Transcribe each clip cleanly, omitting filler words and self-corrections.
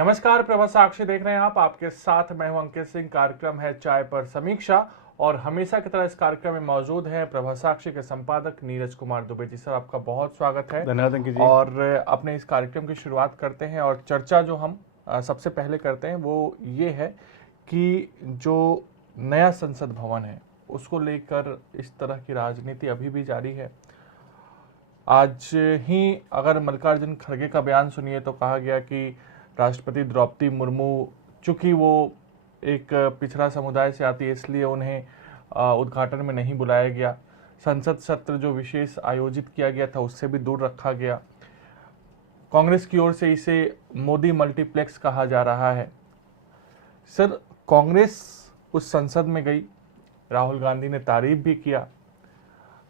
नमस्कार, प्रभा साक्षी देख रहे हैं आप। आपके साथ मैं हूं अंकित सिंह। कार्यक्रम है चाय पर समीक्षा और हमेशा की तरह इस कार्यक्रम में मौजूद हैं प्रभा साक्षी के संपादक नीरज कुमार दुबे जी। सर, आपका बहुत स्वागत है। धन्यवाद अंकित जी। और अपने इस कार्यक्रम की शुरुआत करते हैं और चर्चा जो हम सबसे पहले करते हैं वो ये है कि जो नया संसद भवन है उसको लेकर इस तरह की राजनीति अभी भी जारी है। आज ही अगर मल्लिकार्जुन खड़गे का बयान सुनिए तो कहा गया कि राष्ट्रपति द्रौपदी मुर्मू, चूंकि वो एक पिछड़ा समुदाय से आती है इसलिए उन्हें उद्घाटन में नहीं बुलाया गया। संसद सत्र जो विशेष आयोजित किया गया था उससे भी दूर रखा गया। कांग्रेस की ओर से इसे मोदी मल्टीप्लेक्स कहा जा रहा है। सर, कांग्रेस उस संसद में गई, राहुल गांधी ने तारीफ भी किया,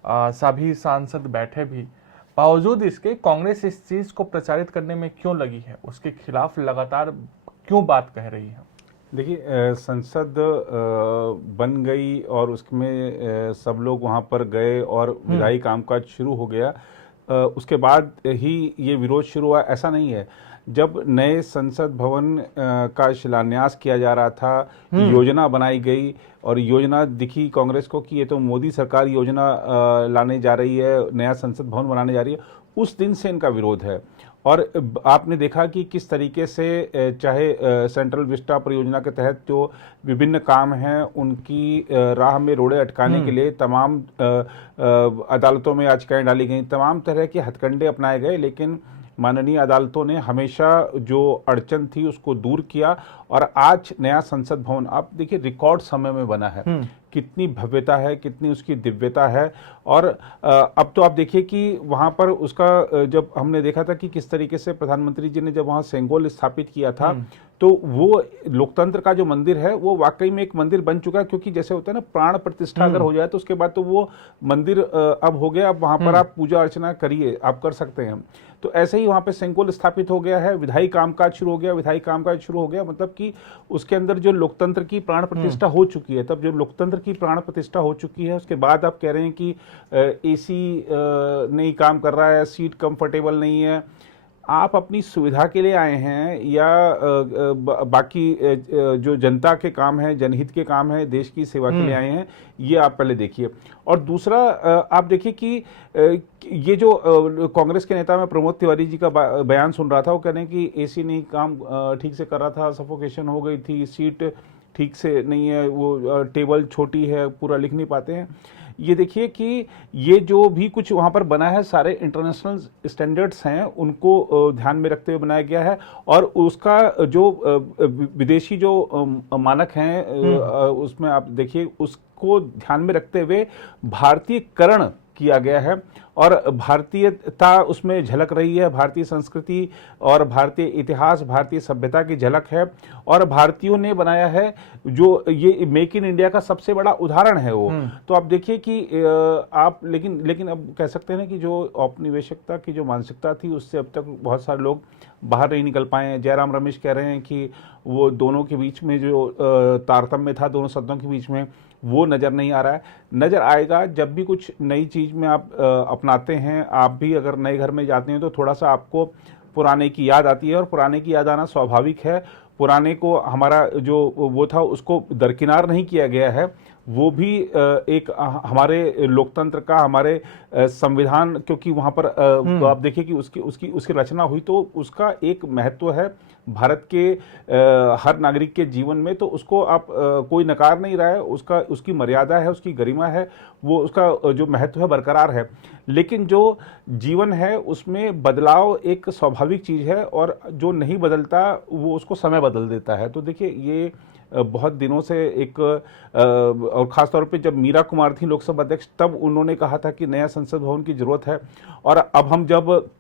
सभी सांसद बैठे भी। बावजूद इसके कांग्रेस इस चीज को प्रचारित करने में क्यों लगी है, उसके खिलाफ लगातार क्यों बात कह रही है? देखिए, संसद बन गई और उसमें सब लोग वहाँ पर गए और विधायी कामकाज शुरू हो गया। उसके बाद ही ये विरोध शुरू हुआ, ऐसा नहीं है। जब नए संसद भवन का शिलान्यास किया जा रहा था, योजना बनाई गई और योजना दिखी कांग्रेस को कि ये तो मोदी सरकार योजना लाने जा रही है, नया संसद भवन बनाने जा रही है, उस दिन से इनका विरोध है। और आपने देखा कि किस तरीके से चाहे सेंट्रल विस्टा परियोजना के तहत जो विभिन्न काम हैं उनकी राह में रोड़े अटकाने के लिए तमाम अदालतों में याचिकाएं डाली गई, तमाम तरह के हथकंडे अपनाए गए, लेकिन माननीय अदालतों ने हमेशा जो अड़चन थी उसको दूर किया। और आज नया संसद भवन आप देखिए रिकॉर्ड समय में बना है। कितनी भव्यता है, कितनी उसकी दिव्यता है। और अब तो आप देखिए कि वहाँ पर उसका जब हमने देखा था कि किस तरीके से प्रधानमंत्री जी ने जब वहाँ सेंगोल स्थापित किया था, तो वो लोकतंत्र का जो मंदिर है वो वाकई में एक मंदिर बन चुका है। क्योंकि जैसे होता है ना, प्राण प्रतिष्ठा अगर हो जाए तो उसके बाद तो वो मंदिर अब हो गया। अब वहाँ पर आप पूजा अर्चना करिए, आप कर सकते हैं। तो ऐसे ही वहाँ पे सेंगोल स्थापित हो गया है, विधायी कामकाज शुरू हो गया, मतलब कि उसके अंदर जो लोकतंत्र की प्राण प्रतिष्ठा हो चुकी है। तब जब लोकतंत्र की प्राण प्रतिष्ठा हो चुकी है, उसके बाद आप कह रहे हैं कि एसी नहीं काम कर रहा है, सीट कंफर्टेबल नहीं है। आप अपनी सुविधा के लिए आए हैं या बाकी जो जनता के काम है, जनहित के काम है, देश की सेवा के लिए आए हैं, ये आप पहले देखिए। और दूसरा आप देखिए कि ये जो कांग्रेस के नेता, मैं प्रमोद तिवारी जी का बयान सुन रहा था, वो कह रहे हैं कि एसी नहीं काम ठीक से कर रहा था, सफोकेशन हो गई थी, सीट ठीक से नहीं है, वो टेबल छोटी है, पूरा लिख नहीं पाते हैं। ये देखिए कि ये जो भी कुछ वहाँ पर बना है सारे इंटरनेशनल स्टैंडर्ड्स हैं, उनको ध्यान में रखते हुए बनाया गया है। और उसका जो विदेशी जो मानक हैं उसमें आप देखिए उसको ध्यान में रखते हुए भारतीयकरण किया गया है और भारतीयता उसमें झलक रही है। भारतीय संस्कृति और भारतीय इतिहास, भारतीय सभ्यता की झलक है। और भारतीयों ने बनाया है, जो ये मेक इन इंडिया का सबसे बड़ा उदाहरण है वो। तो आप देखिए कि आप लेकिन अब कह सकते हैं कि जो औपनिवेशिकता की जो मानसिकता थी उससे अब तक बहुत सारे लोग बाहर नहीं निकल पाए हैं। जयराम रमेश कह रहे हैं कि वो दोनों के बीच में जो तारतम्य था दोनों सदनों के बीच में, वो नज़र नहीं आ रहा है। नज़र आएगा जब भी कुछ नई चीज़ में आप अपनाते हैं। आप भी अगर नए घर में जाते हैं तो थोड़ा सा आपको पुराने की याद आती है, और पुराने की याद आना स्वाभाविक है। पुराने को हमारा जो वो था उसको दरकिनार नहीं किया गया है। वो भी एक हमारे लोकतंत्र का, हमारे संविधान, क्योंकि वहाँ पर आप देखिए कि उसकी रचना हुई तो उसका एक महत्व है भारत के हर नागरिक के जीवन में। तो उसको आप कोई नकार नहीं रहा है, उसकी मर्यादा है, उसकी गरिमा है, वो उसका जो महत्व है बरकरार है। लेकिन जो जीवन है उसमें बदलाव एक स्वाभाविक चीज़ है, और जो नहीं बदलता वो उसको समय बदल देता है। तो देखिए ये बहुत दिनों से एक और ख़ासतौर पे जब मीरा कुमार थी लोकसभा अध्यक्ष, तब उन्होंने कहा था कि नया संसद भवन की ज़रूरत है। और अब हम जब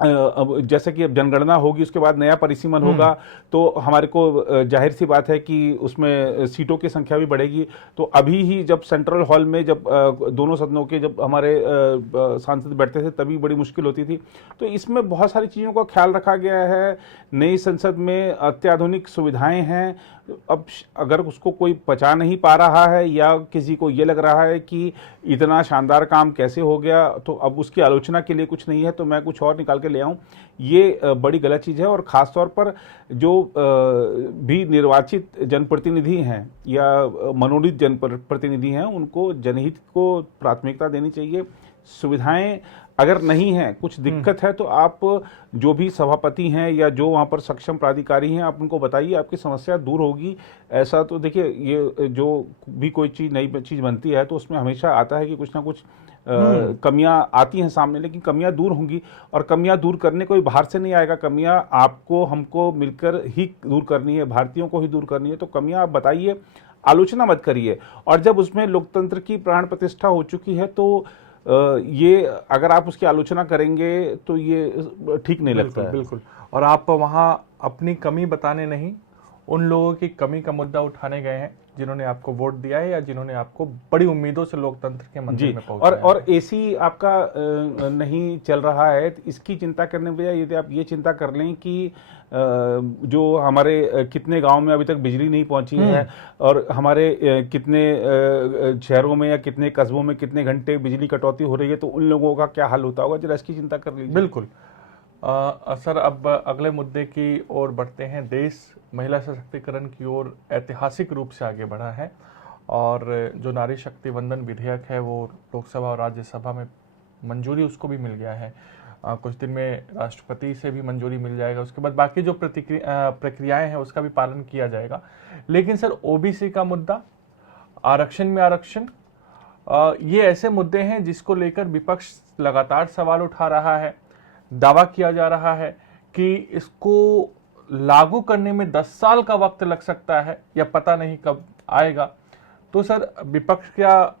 अब जैसे कि अब जनगणना होगी, उसके बाद नया परिसीमन होगा, तो हमारे को जाहिर सी बात है कि उसमें सीटों की संख्या भी बढ़ेगी। तो अभी ही जब सेंट्रल हॉल में जब दोनों सदनों के जब हमारे सांसद बैठते थे तभी बड़ी मुश्किल होती थी। तो इसमें बहुत सारी चीज़ों का ख्याल रखा गया है। नई संसद में अत्याधुनिक सुविधाएं हैं। अब अगर उसको कोई पचा नहीं पा रहा है या किसी को ये लग रहा है कि इतना शानदार काम कैसे हो गया, तो अब उसकी आलोचना के लिए कुछ नहीं है, तो मैं कुछ और निकाल के के ले आऊं, ये बड़ी गलत चीज़ है। और ख़ास तौर पर जो भी निर्वाचित जनप्रतिनिधि हैं या मनोनीत जनप्रतिनिधि हैं, उनको जनहित को प्राथमिकता देनी चाहिए। सुविधाएं अगर नहीं है, कुछ दिक्कत है, तो आप जो भी सभापति हैं या जो वहाँ पर सक्षम प्राधिकारी हैं, आप उनको बताइए, आपकी समस्या दूर होगी। ऐसा तो देखिए, ये जो भी कोई चीज़ नई चीज़ बनती है तो उसमें हमेशा आता है कि कुछ ना कुछ कमियां आती हैं सामने, लेकिन कमियां दूर होंगी। और कमियां दूर करने कोई बाहर से नहीं आएगा, कमियां आपको हमको मिलकर ही दूर करनी है, भारतीयों को ही दूर करनी है। तो कमियां आप बताइए, आलोचना मत करिए। और जब उसमें लोकतंत्र की प्राण प्रतिष्ठा हो चुकी है तो ये अगर आप उसकी आलोचना करेंगे तो ये ठीक नहीं लगता है। बिल्कुल। और आप वहाँ अपनी कमी बताने नहीं, उन लोगों की कमी का मुद्दा उठाने गए हैं जिन्होंने आपको वोट दिया है या जिन्होंने आपको बड़ी उम्मीदों से लोकतंत्र के मंदिर में पहुंचाया। और एसी आपका नहीं चल रहा है, तो इसकी चिंता करने के बजाय यदि आप ये चिंता कर लें कि जो हमारे कितने गांव में अभी तक बिजली नहीं पहुंची है और हमारे कितने शहरों में या कितने कस्बों में कितने घंटे बिजली कटौती हो रही है, तो उन लोगों का क्या हाल होता होगा, जरा इसकी चिंता कर लीजिए। बिल्कुल। सर, अब अगले मुद्दे की ओर बढ़ते हैं। देश महिला सशक्तिकरण की ओर ऐतिहासिक रूप से आगे बढ़ा है और जो नारी शक्ति वंदन विधेयक है वो लोकसभा और राज्यसभा में मंजूरी उसको भी मिल गया है। कुछ दिन में राष्ट्रपति से भी मंजूरी मिल जाएगा। उसके बाद बाकी जो प्रक्रियाएं हैं उसका भी पालन किया जाएगा। लेकिन सर, ओबीसी का मुद्दा, आरक्षण में आरक्षण, ये ऐसे मुद्दे हैं जिसको लेकर विपक्ष लगातार सवाल उठा रहा है। दावा किया जा रहा है कि इसको लागू करने में 10 साल का वक्त लग सकता है या पता नहीं कब आएगा। तो सर, विपक्ष क्या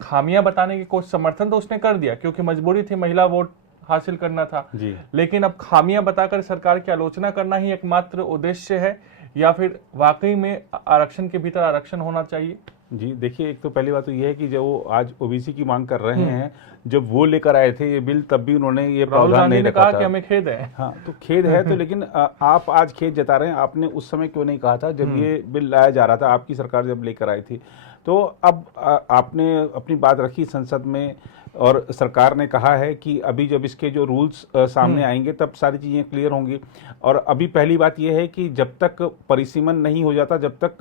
खामियां बताने की कोशिश, समर्थन तो उसने कर दिया क्योंकि मजबूरी थी, महिला वोट हासिल करना था जी। लेकिन अब खामियां बताकर सरकार की आलोचना करना ही एकमात्र उद्देश्य है या फिर वाकई में आरक्षण के भीतर आरक्षण होना चाहिए? जी, देखिए, एक तो पहली बात तो ये है कि जब वो आज ओबीसी की मांग कर रहे हैं, जब वो लेकर आए थे ये बिल, तब भी उन्होंने ये प्रावधान नहीं रखा था कि हमें खेद है। हाँ, तो खेद है तो लेकिन आप आज खेद जता रहे हैं, आपने उस समय क्यों नहीं कहा था जब ये बिल लाया जा रहा था, आपकी सरकार जब लेकर आई थी? तो अब आपने अपनी बात रखी संसद में और सरकार ने कहा है कि अभी जब इसके जो रूल्स सामने आएंगे तब सारी चीज़ें क्लियर होंगी। और अभी पहली बात यह है कि जब तक परिसीमन नहीं हो जाता, जब तक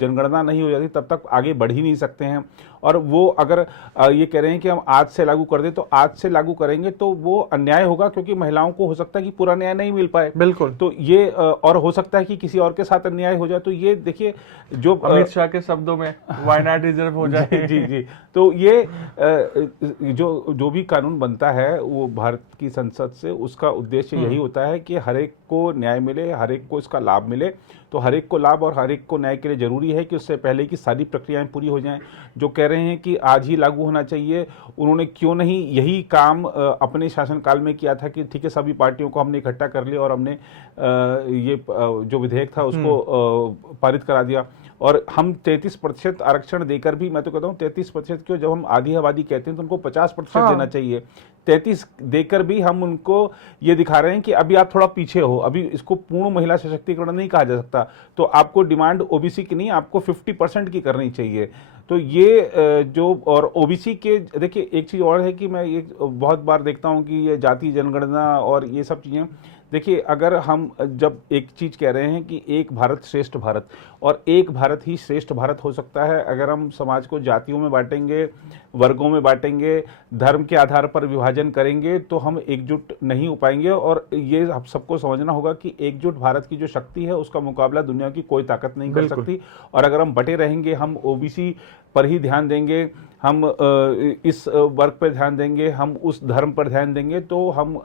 जनगणना नहीं हो जाती, तब तक आगे बढ़ ही नहीं सकते हैं। और वो अगर ये कह रहे हैं कि हम आज से लागू कर दें, तो आज से लागू करेंगे तो वो अन्याय होगा, क्योंकि महिलाओं को हो सकता है कि पूरा न्याय नहीं मिल पाए। बिल्कुल। तो ये और हो सकता है कि किसी और के साथ अन्याय हो जाए। तो ये देखिए, जो अमित शाह के शब्दों में वायनाड रिजर्व हो जाए। जी। तो ये जो भी कानून बनता है वो भारत की संसद से, उसका उद्देश्य यही होता है कि हर एक को न्याय मिले, हर एक को इसका लाभ मिले। तो हर एक को लाभ और हर एक को न्याय के लिए जरूरी है कि उससे पहले की सारी प्रक्रियाएं पूरी हो जाएं। जो कह रहे हैं कि आज ही लागू होना चाहिए, उन्होंने क्यों नहीं यही काम अपने शासनकाल में किया था कि ठीक है, सभी पार्टियों को हमने इकट्ठा कर लिया और हमने ये जो विधेयक था उसको पारित करा दिया। और हम 33% आरक्षण देकर भी, मैं तो कहता हूँ 33% क्यों, जब हम आधी आबादी कहते हैं तो उनको 50% देना चाहिए। 33 देकर भी हम उनको ये दिखा रहे हैं कि अभी आप थोड़ा पीछे हो, अभी इसको पूर्ण महिला सशक्तिकरण नहीं कहा जा सकता। तो आपको डिमांड ओबीसी की नहीं, आपको 50% की करनी चाहिए। तो ये जो, और ओबीसी के, देखिए एक चीज़ और है कि मैं ये बहुत बार देखता हूँ कि ये जाति जनगणना और ये सब चीज़ें, देखिए अगर हम जब एक चीज़ कह रहे हैं कि एक भारत श्रेष्ठ भारत, और एक भारत ही श्रेष्ठ भारत हो सकता है अगर हम समाज को जातियों में बांटेंगे, वर्गों में बांटेंगे, धर्म के आधार पर विभाजन करेंगे, तो हम एकजुट नहीं हो पाएंगे। और ये हम सबको समझना होगा कि एकजुट भारत की जो शक्ति है उसका मुकाबला दुनिया की कोई ताकत नहीं कर सकती। और अगर हम बटे रहेंगे, हम ओबीसी पर ही ध्यान देंगे, हम इस वर्ग पर ध्यान देंगे, हम उस धर्म पर ध्यान देंगे, तो हम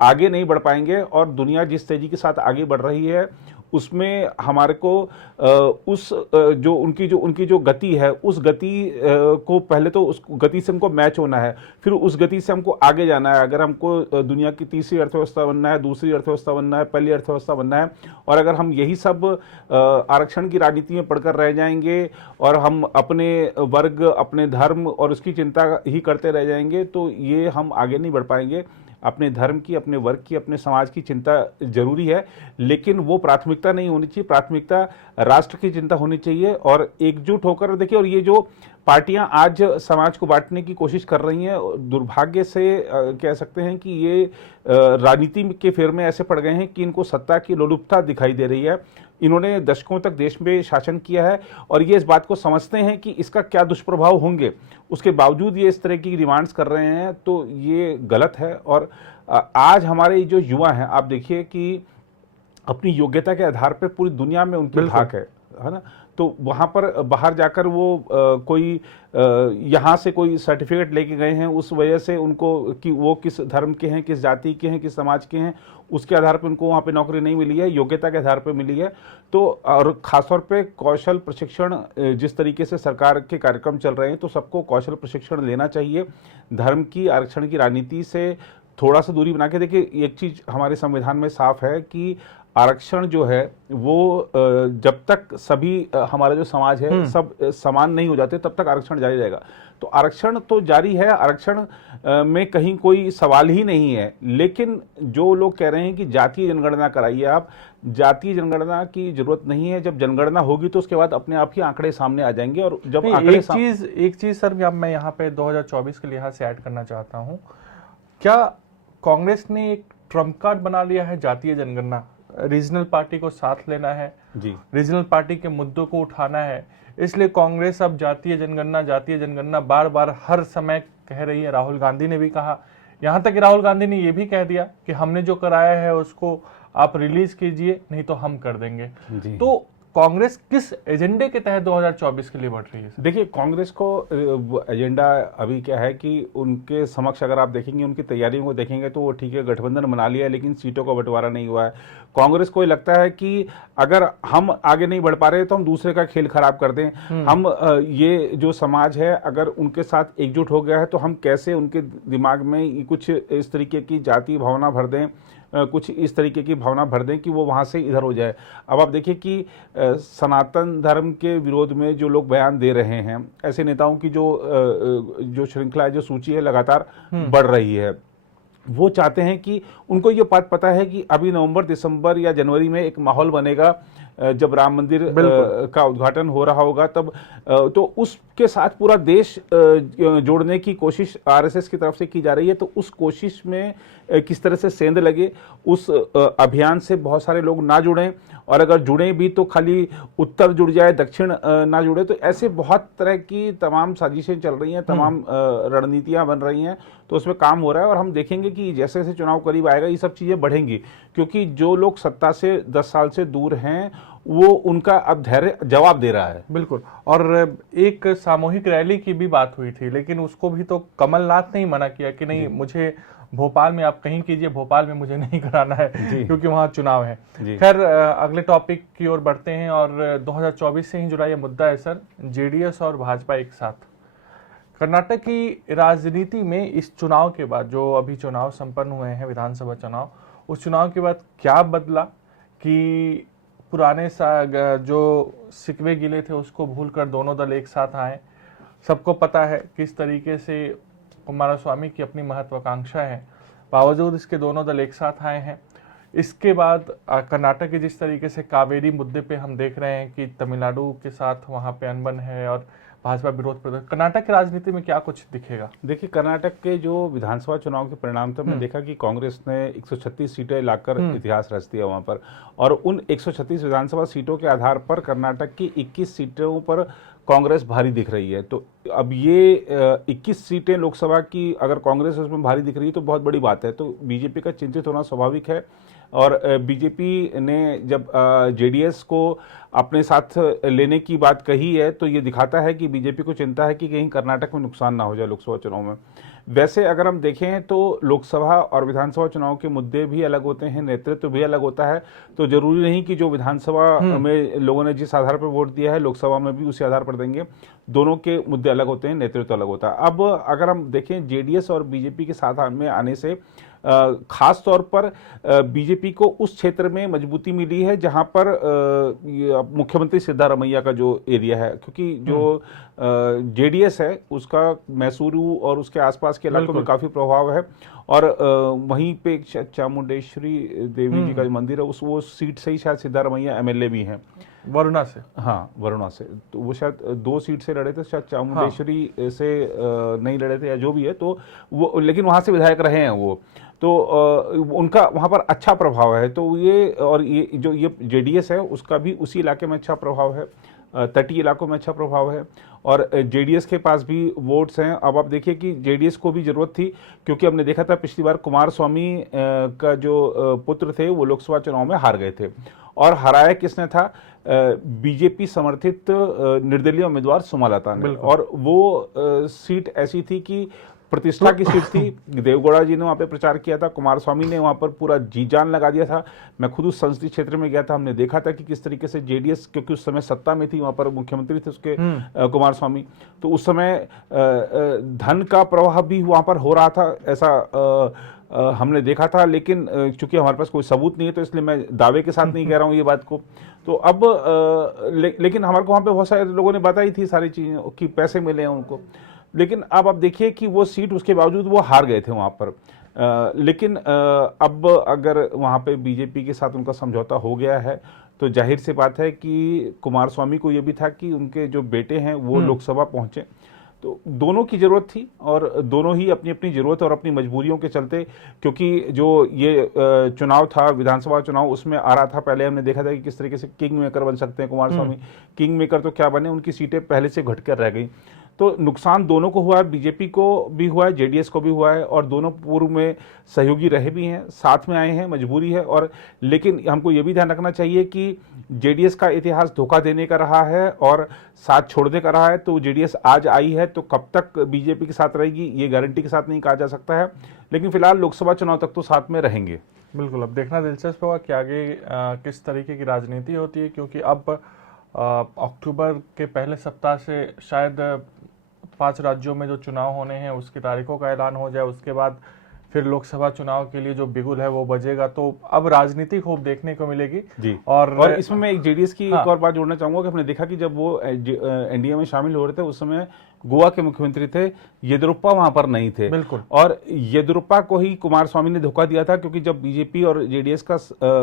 आगे नहीं बढ़ पाएंगे। और दुनिया जिस तेजी के साथ आगे बढ़ रही है उसमें हमारे को जो उनकी जो गति है, उस गति को पहले तो उस गति से हमको मैच होना है, फिर उस गति से हमको आगे जाना है। अगर हमको दुनिया की तीसरी अर्थव्यवस्था बनना है, दूसरी अर्थव्यवस्था बनना है, पहली अर्थव्यवस्था बनना है, और अगर हम यही सब आरक्षण की राजनीति में पढ़कर रह जाएंगे और हम अपने वर्ग, अपने धर्म और उसकी चिंता ही करते रह जाएंगे, तो ये हम आगे नहीं बढ़ पाएंगे। अपने धर्म की, अपने वर्ग की, अपने समाज की चिंता जरूरी है, लेकिन वो प्राथमिकता नहीं होनी चाहिए। प्राथमिकता राष्ट्र की चिंता होनी चाहिए और एकजुट होकर देखिए। और ये जो पार्टियां आज समाज को बांटने की कोशिश कर रही हैं, दुर्भाग्य से कह सकते हैं कि ये राजनीति के फेर में ऐसे पड़ गए हैं कि इनको सत्ता की लोलुपता दिखाई दे रही है। इन्होंने दशकों तक देश में शासन किया है और ये इस बात को समझते हैं कि इसका क्या दुष्प्रभाव होंगे, उसके बावजूद ये इस तरह की डिमांड्स कर रहे हैं, तो ये गलत है। और आज हमारे जो युवा हैं, आप देखिए कि अपनी योग्यता के आधार पर पूरी दुनिया में उनकी धाक है ना। तो वहाँ पर बाहर जाकर वो कोई यहाँ से कोई सर्टिफिकेट लेके गए हैं, उस वजह से उनको कि वो किस धर्म के हैं, किस जाति के हैं, किस समाज के हैं, उसके आधार पर उनको वहाँ पे नौकरी नहीं मिली है, योग्यता के आधार पर मिली है। तो और ख़ासतौर पे कौशल प्रशिक्षण, जिस तरीके से सरकार के कार्यक्रम चल रहे हैं, तो सबको कौशल प्रशिक्षण लेना चाहिए। धर्म की, आरक्षण की राजनीति से थोड़ा सा दूरी बना के देखिए। एक चीज़ हमारे संविधान में साफ है कि आरक्षण जो है वो जब तक सभी हमारा जो समाज है सब समान नहीं हो जाते तब तक आरक्षण जारी रहेगा। तो आरक्षण तो जारी है, आरक्षण में कहीं कोई सवाल ही नहीं है। लेकिन जो लोग कह रहे हैं कि जातीय जनगणना कराइए, आप जातीय जनगणना की जरूरत नहीं है। जब जनगणना होगी तो उसके बाद अपने आप ही आंकड़े सामने आ जाएंगे। और जब आंकड़े एक चीज सर, अब मैं यहाँ पे 2024 के लिहाज से ऐड करना चाहता हूँ, क्या कांग्रेस ने एक ट्रम्प कार्ड बना लिया है जातीय जनगणना? रीजनल पार्टी को साथ लेना है जी, रीजनल पार्टी के मुद्दों को उठाना है, इसलिए कांग्रेस अब जातीय जनगणना बार बार हर समय कह रही है। राहुल गांधी ने भी कहा, यहां तक कि राहुल गांधी ने यह भी कह दिया कि हमने जो कराया है उसको आप रिलीज कीजिए, नहीं तो हम कर देंगे। तो कांग्रेस किस एजेंडे के तहत 2024 के लिए बढ़ रही है? देखिए, कांग्रेस को एजेंडा अभी क्या है कि उनके समक्ष अगर आप देखेंगे, उनकी तैयारियों को देखेंगे तो वो ठीक है, गठबंधन बना लिया है, लेकिन सीटों का बंटवारा नहीं हुआ है। कांग्रेस को लगता है कि अगर हम आगे नहीं बढ़ पा रहे तो हम दूसरे का खेल खराब कर दें। हम ये जो समाज है अगर उनके साथ एकजुट हो गया है तो हम कैसे उनके दिमाग में कुछ इस तरीके की जातीय भावना भर दें, कुछ इस तरीके की भावना भर दें कि वो वहाँ से इधर हो जाए। अब आप देखिए कि सनातन धर्म के विरोध में जो लोग बयान दे रहे हैं, ऐसे नेताओं की जो श्रृंखला है, जो सूची है, लगातार बढ़ रही है। वो चाहते हैं कि उनको ये बात पता है कि अभी नवंबर, दिसंबर या जनवरी में एक माहौल बनेगा जब राम मंदिर का उद्घाटन हो रहा होगा, तब तो उसके साथ पूरा देश जोड़ने की कोशिश आरएसएस की तरफ से की जा रही है। तो उस कोशिश में किस तरह से सेंध लगे, उस अभियान से बहुत सारे लोग ना जुड़ें, और अगर जुड़ें भी तो खाली उत्तर जुड़ जाए, दक्षिण ना जुड़े। तो ऐसे बहुत तरह की तमाम साजिशें चल रही हैं, तमाम रणनीतियां बन रही हैं, तो उसमें काम हो रहा है। और हम देखेंगे कि जैसे जैसे चुनाव करीब आएगा ये सब चीज़ें बढ़ेंगी, क्योंकि जो लोग सत्ता से 10 साल से दूर हैं वो उनका अब धैर्य जवाब दे रहा है। बिल्कुल। और एक सामूहिक रैली की भी बात हुई थी, लेकिन उसको भी तो कमलनाथ ने ही मना किया कि नहीं, मुझे भोपाल में आप कहीं कीजिए, भोपाल में मुझे नहीं कराना है क्योंकि वहां चुनाव है। खैर, अगले टॉपिक की ओर बढ़ते हैं और 2024 से ही जुड़ा यह मुद्दा है सर, जेडीएस और भाजपा एक साथ। कर्नाटक की राजनीति में इस चुनाव के बाद, जो अभी चुनाव संपन्न हुए हैं, विधानसभा चुनाव, उस चुनाव के बाद क्या बदला कि पुराने जो सिकवे गिले थे उसको भूलकर दोनों दल एक साथ आए। सबको पता है किस तरीके से कुमारस्वामी की अपनी महत्वाकांक्षा है, बावजूद इसके दोनों दल एक साथ आए हैं। इसके बाद कर्नाटक के जिस तरीके से कावेरी मुद्दे पे हम देख रहे हैं कि तमिलनाडु के साथ वहां पे अनबन है और भाजपा विरोध प्रदर्शन, कर्नाटक की राजनीति में क्या कुछ दिखेगा? देखिए, कर्नाटक के जो विधानसभा चुनाव के परिणाम थे, हमने देखा कि कांग्रेस ने 136 सीटें लाकर इतिहास रच दिया वहां पर, और उन 136 विधानसभा सीटों के आधार पर कर्नाटक की 21 सीटों पर कांग्रेस भारी दिख रही है। तो अब ये 21 सीटें लोकसभा की अगर कांग्रेस उसमें भारी दिख रही है तो बहुत बड़ी बात है। तो बीजेपी का चिंतित होना स्वाभाविक है। और बीजेपी ने जब जेडीएस को अपने साथ लेने की बात कही है तो ये दिखाता है कि बीजेपी को चिंता है कि कहीं कर्नाटक में नुकसान ना हो जाए लोकसभा चुनाव में। वैसे अगर हम देखें तो लोकसभा और विधानसभा चुनाव के मुद्दे भी अलग होते हैं, नेतृत्व भी अलग होता है। तो जरूरी नहीं कि जो विधानसभा में लोगों ने जिस आधार पर वोट दिया है लोकसभा में भी उसी आधार पर देंगे। दोनों के मुद्दे अलग होते हैं, नेतृत्व अलग होता है। अब अगर हम देखें जेडीएस और बीजेपी के साथ में आने से खास तौर पर बीजेपी को उस क्षेत्र में मजबूती मिली है जहां पर मुख्यमंत्री सिद्धारमैया का जो एरिया है, क्योंकि जो जेडीएस है उसका मैसूरू और उसके आसपास के इलाकों में काफी प्रभाव है। और वहीं पे एक चामुंडेश्वरी देवी जी का जो मंदिर है वो सीट से ही शायद सिद्धारमैया एमएलए भी हैं वरुणा से। हाँ, वरुणा से। तो वो शायद 2 सीट से लड़े थे, शायद चामुंडेश्वरी से नहीं लड़े थे या जो भी है, तो वो लेकिन वहां से विधायक रहे हैं वो। तो उनका वहां पर अच्छा प्रभाव है। तो ये जो ये जेडीएस है उसका भी उसी इलाके में अच्छा प्रभाव है, तटीय इलाकों में अच्छा प्रभाव है। और जेडीएस के पास भी वोट्स हैं। अब आप देखिए कि जेडीएस को भी जरूरत थी, क्योंकि हमने देखा था पिछली बार कुमारस्वामी का जो पुत्र थे वो लोकसभा चुनाव में हार गए थे, और हराया किसने था? बीजेपी समर्थित निर्दलीय उम्मीदवार सुमलता ने। और वो सीट ऐसी थी कि प्रतिष्ठा की सीट थी। देवगौड़ा जी ने वहां पे प्रचार किया था, कुमारस्वामी ने वहां पर पूरा जी जान लगा दिया था। मैं खुद उस संसदीय क्षेत्र में गया था, हमने देखा था कि किस तरीके से जेडीएस, क्योंकि उस समय सत्ता में थी, वहां पर मुख्यमंत्री थे उसके कुमारस्वामी, तो उस समय धन का प्रवाह भी वहां पर हो रहा था, ऐसा हमने देखा था। लेकिन चूंकि हमारे पास कोई सबूत नहीं है, तो इसलिए मैं दावे के साथ नहीं कह रहा हूं ये बात को। तो अब लेकिन हमारे को वहां पे बहुत सारे लोगों ने बताई थी सारी चीजें कि पैसे मिले हैं उनको। लेकिन अब आप देखिए कि वो सीट उसके बावजूद वो हार गए थे वहां पर। लेकिन अब अगर वहां पे बीजेपी के साथ उनका समझौता हो गया है, तो जाहिर सी बात है कि कुमारस्वामी को ये भी था कि उनके जो बेटे हैं वो लोकसभा पहुंचे। तो दोनों की जरूरत थी, और दोनों ही अपनी अपनी जरूरत और अपनी मजबूरियों के चलते, क्योंकि जो ये चुनाव था, विधानसभा चुनाव, उसमें आ रहा था, पहले हमने देखा था कि किस तरीके से किंग मेकर बन सकते हैं कुमारस्वामी। किंग मेकर तो क्या बने, उनकी सीटें पहले से घटकर रह गई। तो नुकसान दोनों को हुआ है, बीजेपी को भी हुआ है, जेडीएस को भी हुआ है, और दोनों पूर्व में सहयोगी रहे भी हैं, साथ में आए हैं, मजबूरी है। और लेकिन हमको ये भी ध्यान रखना चाहिए कि जेडीएस का इतिहास धोखा देने का रहा है और साथ छोड़ने का रहा है। तो जेडीएस आज आई है, तो कब तक बीजेपी के साथ रहेगी ये गारंटी के साथ नहीं कहा जा सकता है, लेकिन फिलहाल लोकसभा चुनाव तक तो साथ में रहेंगे। बिल्कुल, अब देखना दिलचस्प होगा कि आगे किस तरीके की राजनीति होती है, क्योंकि अब अक्टूबर के पहले सप्ताह से शायद 5 राज्यों में जो चुनाव होने हैं उसकी तारीखों का ऐलान हो जाए, उसके बाद फिर लोकसभा चुनाव के लिए जो बिगुल है वो बजेगा। तो अब राजनीति खूब देखने को मिलेगी जी। और इसमें मैं एक जेडीएस की एक और बात जोड़ना चाहूंगा कि हमने देखा कि जब वो एनडीए में शामिल हो रहे थे, उस समय गोवा के मुख्यमंत्री थे येदियुरप्पा, वहां पर नहीं थे। बिल्कुल। और येदियुरप्पा को ही कुमारस्वामी ने धोखा दिया था, क्योंकि जब बीजेपी और जेडीएस का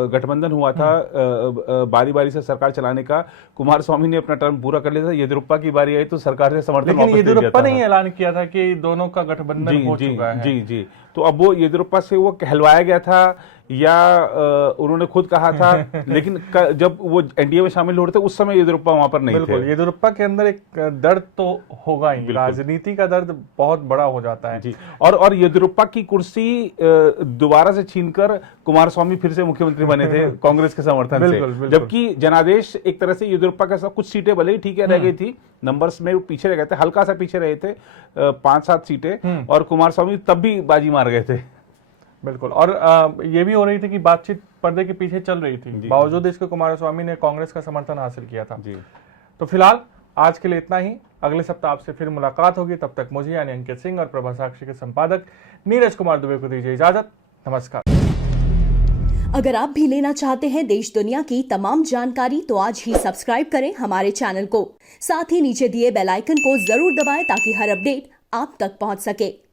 गठबंधन हुआ था बारी बारी से सरकार चलाने का, कुमारस्वामी ने अपना टर्म पूरा कर लिया था, येदियुरप्पा की बारी आई तो सरकार से समर्थन वापस ले लिया था। लेकिन येदियुरप्पा ने ऐलान किया था कि दोनों का गठबंधन हो चुका है। जी जी। तो अब वो येदियुरप्पा से वो कहलवाया गया था या उन्होंने खुद कहा था, लेकिन जब वो एनडीए में शामिल हो रहे थे उस समय येदियुरप्पा वहां पर नहीं थे। येदियुरप्पा के अंदर एक दर्द तो होगा ही, राजनीति का दर्द बहुत बड़ा हो जाता है जी। और येदियुरप्पा की कुर्सी दोबारा से छीनकर कुमारस्वामी फिर से मुख्यमंत्री बने थे कांग्रेस के समर्थन से। जबकि जनादेश एक तरह से येदियुरप्पा के साथ, कुछ सीटें भले ही ठीक है रह गई थी, नंबर्स में पीछे रह गए थे, हल्का सा पीछे रहे थे 5-7 सीटें, और कुमारस्वामी तब भी बाजी मार गए थे। बिल्कुल। और ये भी हो रही थी कि बातचीत पर्दे के पीछे चल रही थी, बावजूद इसके कुमारस्वामी ने कांग्रेस का समर्थन हासिल किया था जी। तो फिलहाल आज के लिए इतना ही, अगले सप्ताह आपसे फिर मुलाकात होगी। तब तक मुझे यानी अंकित सिंह और प्रभा साक्षी के संपादक नीरज कुमार दुबे को दीजिए इजाजत। नमस्कार। अगर आप भी लेना चाहते हैं देश दुनिया की तमाम जानकारी, तो आज ही सब्सक्राइब करें हमारे चैनल को। साथ ही नीचे दिए बेल आइकन को जरूर दबाएं ताकि हर अपडेट आप तक पहुंच सके।